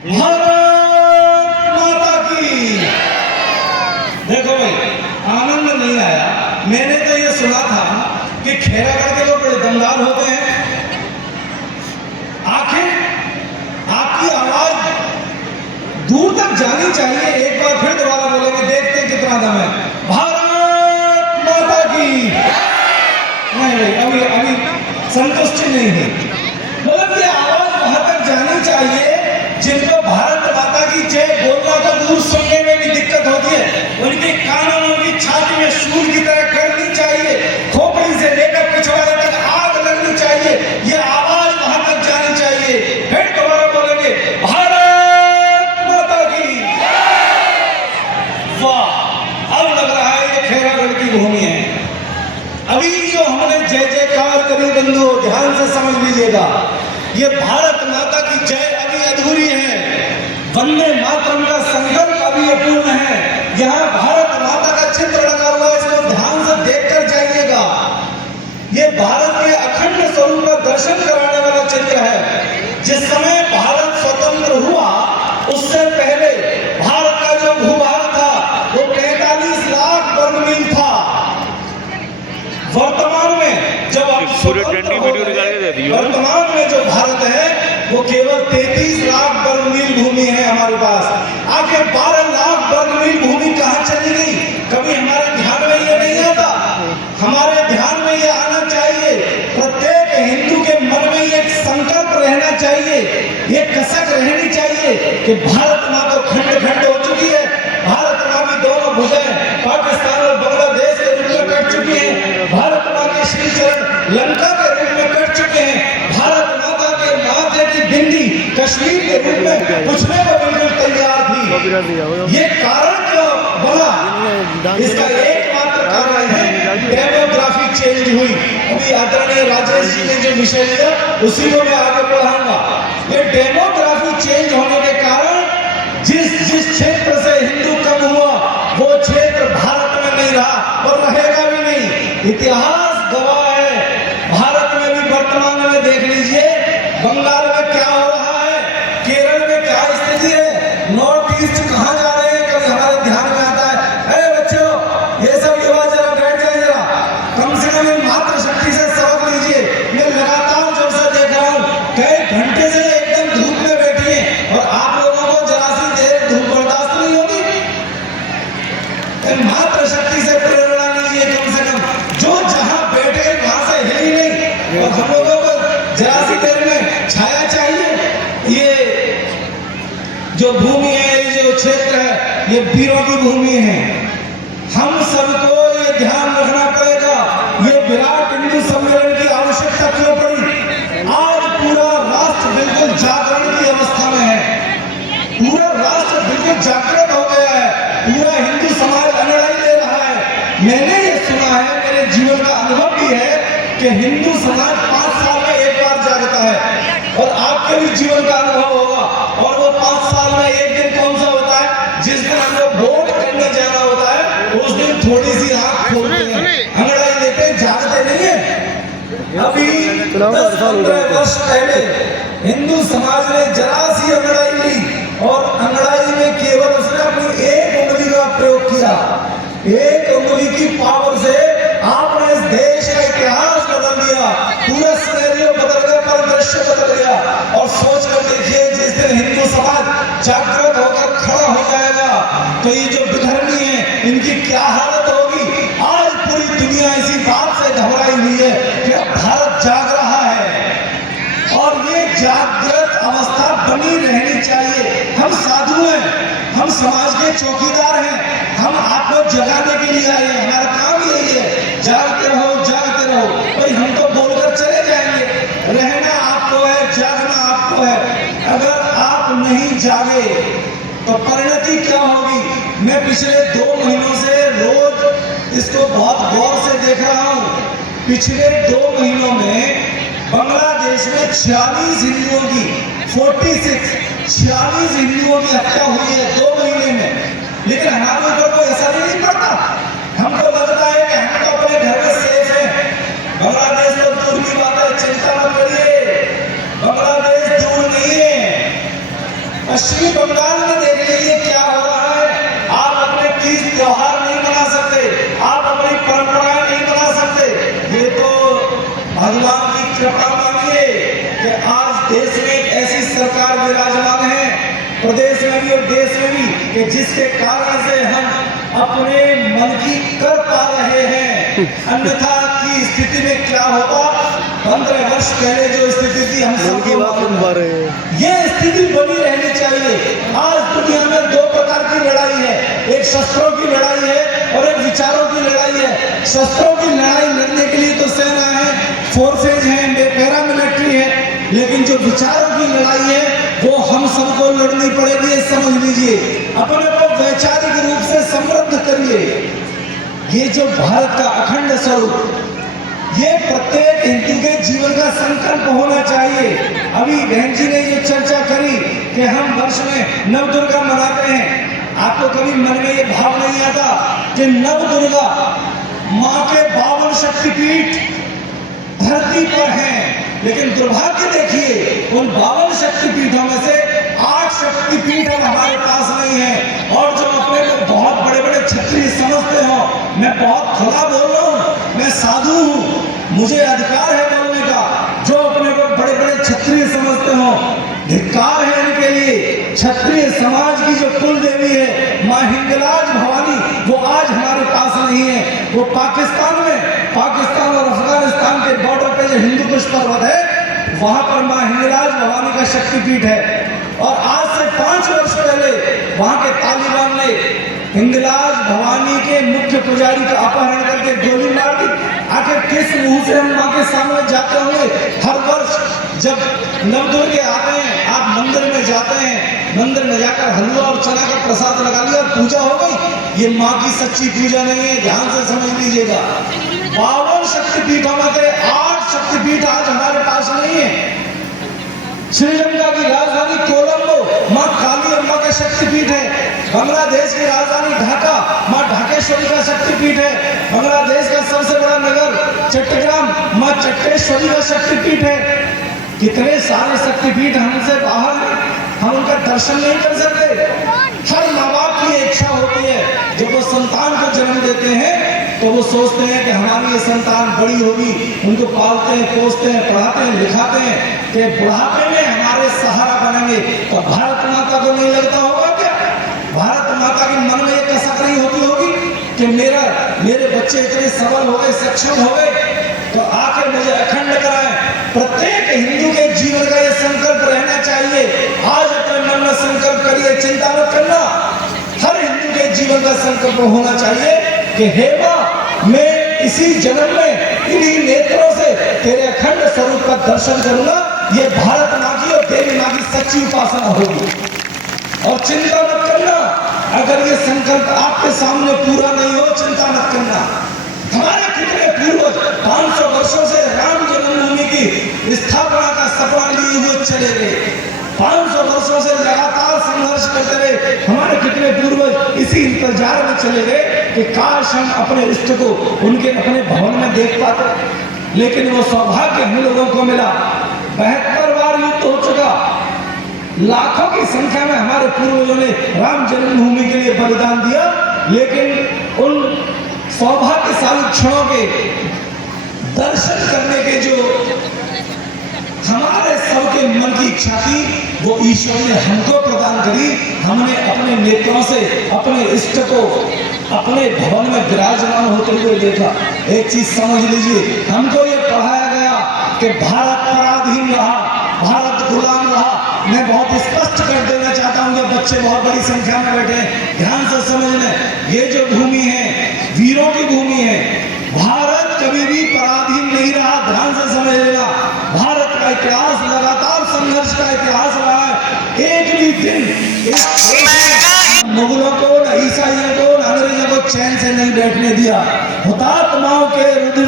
भारत माता की। देखो भाई, आनंद नहीं आया। मैंने तो ये सुना था कि खैरागढ़ के लोग बड़े दमदार होते हैं। आखिर आपकी आवाज दूर तक जानी चाहिए। एक बार फिर दोबारा बोलेंगे, देखते हैं कितना दम है। भारत माता की। नहीं भाई, अभी संतुष्टि नहीं है। मतलब ये आवाज वहां तक जानी चाहिए जिनको भारत माता की जय बोलना तो दूर सुनने में भी दिक्कत होती है। उनके कानों, उनकी छाती में शूल की तरह करनी चाहिए। खोपड़ी से लेकर पिछवाड़े तक आग लगनी चाहिए। ये आवाज वहां तक जानी चाहिए। फिर दोबारा बोलेंगे, भारत माता की। वाह, अब लग रहा है ये खैरागढ़ की भूमि है। अभी जो हमने जय जयकार करी बंधुओं, ध्यान से समझ लीजिएगा, ये भारत माता की जय अभी अधूरी है। वंदे मातरम का संकल्प अभी अपूर्ण है। यहाँ भारत माता का चित्र लगा हुआ है, इसको ध्यान से देखकर जाइएगा। ये भारत के अखंड स्वरूप का दर्शन कराने वाला चित्र है। जिस समय भारत स्वतंत्र हुआ उससे पहले भारत का जो भूभाग था वो 45 लाख वर्ग मील था। वर्तमान में जब आप वर्तमान में जो भारत है वो केवल 33 लाख वर्ग मील भूमि है हमारे पास। आखिर 12 लाख वर्ग मील भूमि कहाँ चली गई? कभी हमारे ध्यान में ये नहीं आता। हमारे ध्यान में ये आना चाहिए। प्रत्येक हिंदू के मन में ये संकल्प रहना चाहिए, ये कसक रहनी चाहिए कि भारत माँ तो खंड खंड हो चुकी है। भारत माँ की दोनों भुजाएं पाकिस्तान और बांग्लादेश के रूप में कट चुकी है। भारत माँ के श्री चरण लंका के रूप में कट चुके हैं। भारत माता के माथे की बिंदी कश्मीर के रूप में पूछने को बिल्कुल तैयार थी। ये कारण क्यों बना? इसका एकमात्र कारण है डेमोग्राफी चेंज हुई। अभी आदरणीय राजेश जी ने जो विषय लिया उसी को मैं आगे बढ़ाऊंगा। ये डेमोग्राफी चेंज होने के कारण जिस क्षेत्र से हिंदू कम हुआ वो क्षेत्र भारत में नहीं रहा और रहेगा भी नहीं। इतिहास गवाह है। भारत में भी वर्तमान में देख लीजिए, बंगाल में क्या हो रहा है, केरल में क्या स्थिति है, नॉर्थ ईस्ट कहां जा रहे हैं, कभी हमारे ध्यान में आता है। अरे बच्चों, ये सब युवा जरा बैठ जाए, जरा कम से कम मात्र शक्ति से सबक लीजिए। मैं लगातार जब से देख रहा हूँ कई घंटे से एकदम धूप में बैठी है और आप लोगों को जरा सी देर धूप बर्दाश्त नहीं होती। मात्र शक्ति से प्रेरणा लीजिए। कम से कम जो जहां बैठे वहां से हिली नहीं और हम लोगों को जरा सी देर में छाया चाहिए। ये जो भूमि है, ये जो क्षेत्र है, ये वीरों की भूमि है। हम सबको ये ध्यान रखना पड़ेगा। ये विराट हिंदू सम्मेलन की आवश्यकता क्यों पड़ी? आज पूरा राष्ट्र बिल्कुल जागरण की अवस्था में है। पूरा राष्ट्र बिल्कुल जागृत हो गया है। पूरा हिंदू समाज अंगड़ाई ले रहा है। मैंने ये सुना है, मेरे जीवन का अनुभव भी है कि हिंदू समाज 5 साल में एक बार जागता है और आपके भी जीवन का अनुभव होगा। और वो 5 साल में एक दिन कौन सा होता है? जिस दिन हमको वोट करने जाना होता है उस दिन थोड़ी सी आंख खोलते हैं, अंगड़ाई लेते हैं, जागते नहीं है। अभी 10-15 वर्ष पहले हिंदू समाज ने जरा सी अंगड़ाई ली और अंगड़ाई में केवल उसने अपनी एक उंगली का प्रयोग किया। एक उंगली की पावर से आपने इस देश का इतिहास बदल दिया, पूरा सिनेरियो बदल गया, परिदृश्य बदल गया। और सोच कर देखिए, जिस दिन हिंदू समाज जागृत होकर खड़ा हो जाएगा तो ये जो विधर्मी है इनकी क्या हालत होगी। आज पूरी दुनिया इसी बात से घबराई हुई है कि भारत जाग रहा है और ये जागृत अवस्था बनी रहनी चाहिए। हम साधु हैं, हम समाज के चौकीदार हैं, हम आपको जगाने के लिए आए हैं। हमारा काम यही है, जागते रहो, जागते रहो। भाई हम तो बोलकर चले जाएंगे, रहना आपको है, जागना आपको है। अगर आप नहीं जागे तो परिणति क्या होगी? मैं पिछले 2 महीनों से रोज इसको बहुत गौर से देख रहा हूँ। पिछले 2 महीनों में बांग्लादेश में 46 हिंदुओं की 46 हिंदुओं की हत्या हुई है 2 महीने में। लेकिन हमारे ऊपर कोई असर ही नहीं पड़ता। हमको लगता है कि हम तो अपने घर में सेफ हैं। बांग्लादेश तो दूर की बात है, चिंता मत करिए, बांग्लादेश दूर नहीं है। पश्चिमी बंगाल में देख लीजिए क्या हो रहा है। आप अपने तीज त्योहार नहीं मना सकते, आप अपनी परंपराएं नहीं मना सकते। ये तो भगवान की कृपा मानिए कि आज देश में एक ऐसी सरकार विराजमान है, प्रदेश में भी और देश में भी, कि जिसके कारण से हम अपने मन की कर पा रहे हैं। अन्यथा की स्थिति में क्या होता, 15 वर्ष पहले जो स्थिति थी हम सबको ये स्थिति बनी रहनी चाहिए। आज दुनिया में दो प्रकार की लड़ाई है, एक शस्त्रों की लड़ाई है और एक विचारों की लड़ाई है। शस्त्रों की लड़ाई लड़ने के लिए तो सेना है, फोर्सेज हैं, पैरामिलिट्री है, लेकिन जो विचारों की लड़ाई है वो हम सबको लड़नी पड़ेगी। ये समझ लीजिए, अपने को वैचारिक रूप से समृद्ध करिए। ये जो भारत का अखंड स्वरूप, ये प्रत्येक हिंदू के जीवन का संकल्प होना चाहिए। अभी बहन जी ने ये चर्चा करी कि हम वर्ष में नव दुर्गा मनाते हैं। आपको कभी मन में ये भाव नहीं आता कि नव दुर्गा माँ के 52 शक्तिपीठ धरती पर हैं, लेकिन दुर्भाग्य देखिए उन 52 शक्तिपीठों में से 8 शक्तिपीठ हमारे पास नहीं है। और जो अपने को बहुत बड़े बड़े क्षत्रिय समझते हो, मैं बहुत खुला बोल रहा हूँ, मैं साधु हूँ, मुझे अधिकार है बोलने का। जो अपने को बड़े बड़े क्षत्रिय समझते हो, धिक्कार है उनके लिए। क्षत्रिय समाज की जो कुल देवी है माँ हिंगलाज भवानी, वो आज हमारे पास नहीं है। वो पाकिस्तान और अफगानिस्तान के बॉर्डर पे जो हिंदू कुश पर्वत है, वहां पर माँ हिंगलाज भवानी का शक्तिपीठ है। और आज से 5 वर्ष पहले वहां के तालिबान ने हिंगलाज भवानी के मुख्य पुजारी का अपहरण करके गोली मार दी। आखिर किस मुंह से हम माँ के सामने जाते होंगे? हर वर्ष जब नवदुर्गे आते हैं, आप मंदिर में जाते हैं, मंदिर में जाकर हलवा और चना का प्रसाद लगा लिया और पूजा हो गई। ये माँ की सच्ची पूजा नहीं है, ध्यान से समझ लीजिएगा। 52 शक्तिपीठों में से 8 शक्तिपीठ आज हमारे पास नहीं है। श्रीलंका की राजधानी कोलंबो माँ काली अम्मा का शक्तिपीठ है। बांग्लादेश की राजधानी ढाका माँ ढाकेश्वरी का शक्तिपीठ है। बांग्लादेश का सबसे बड़ा नगर चट्टग्राम माँ चट्टेश्वरी का शक्तिपीठ है। कितने सारे शक्तिपीठ हमसे बाहर हैं, हम उनका दर्शन नहीं कर सकते। हर माँ बाप की इच्छा होती है, जब वो संतान को जन्म देते हैं तो वो सोचते हैं कि हमारी ये संतान बड़ी होगी, उनको पालते हैं, पोसते हैं, पढ़ाते हैं, लिखाते हैं कि बुढ़ापे में हमारे सहारा बनेंगे। तो भारत माता को नहीं लगता होगा क्या? भारत माता के मन में ये कसक नहीं होती होगी कि मेरे बच्चे इतने सबल हो गए, सक्षम हो गए, तो आकर मुझे अखंड कराएं। प्रत्येक हिंदू के जीवन का ये संकल्प रहना चाहिए। आज अपने मन में संकल्प करिए, चिंता मत करना। हर हिंदू के जीवन का संकल्प होना चाहिए कि हे मां, मैं इसी जन्म में इन्हीं नेत्रों से तेरे अखंड स्वरूप का दर्शन करूंगा। ये भारत माँ की और देवी माँ की सच्ची उपासना होगी। और चिंता मत करना, अगर ये संकल्प आपके सामने पूरा नहीं हो, चिंता मत करना। हमारे कितने पूर्वज 500 वर्षों से राम जन्मभूमि की स्थापना का सपना लिए हुए चले गए। 500 वर्षों से लगातार संघर्ष करते रहे हमारे कितने पूर्वज। इसी इंतजार में चले गए कि काश हम अपने इष्ट को उनके अपने भवन में देख पाते, लेकिन वो सौभाग्य हम लोगों को मिला। 72 बार युद्ध हो चुका, लाखों की संख्या में हमारे पूर्वजों ने राम जन्मभूमि के लिए बलिदान दिया, लेकिन उन सौभाग्यशाली क्षणों के दर्शन करने के जो हमारे सबके मन की इच्छा थी, वो ईश्वर ने हमको प्रदान करी। हमने अपने नेत्रों से अपने इष्ट को अपने भवन में विराजमान होते हुए देखा। एक चीज समझ लीजिए, हमको ये पढ़ाया गया कि भारत पराधीन रहा, भारत गुलाम रहा। मैं बहुत स्पष्ट कर देना चाहता हूँ, ये बच्चे बहुत बड़ी संख्या में बैठे हैं, ध्यान से समझ लें। ये जो भूमि है वीरों की भूमि है। भारत कभी भी पराधीन नहीं रहा, ध्यान से समझ लेना। भारत का इतिहास लगातार संघर्ष का इतिहास रहा है। एक भी दिन मुगलों को, न ईसाइयों को, न अंग्रेजों को चैन से नहीं बैठने दिया। हुतात्माओं के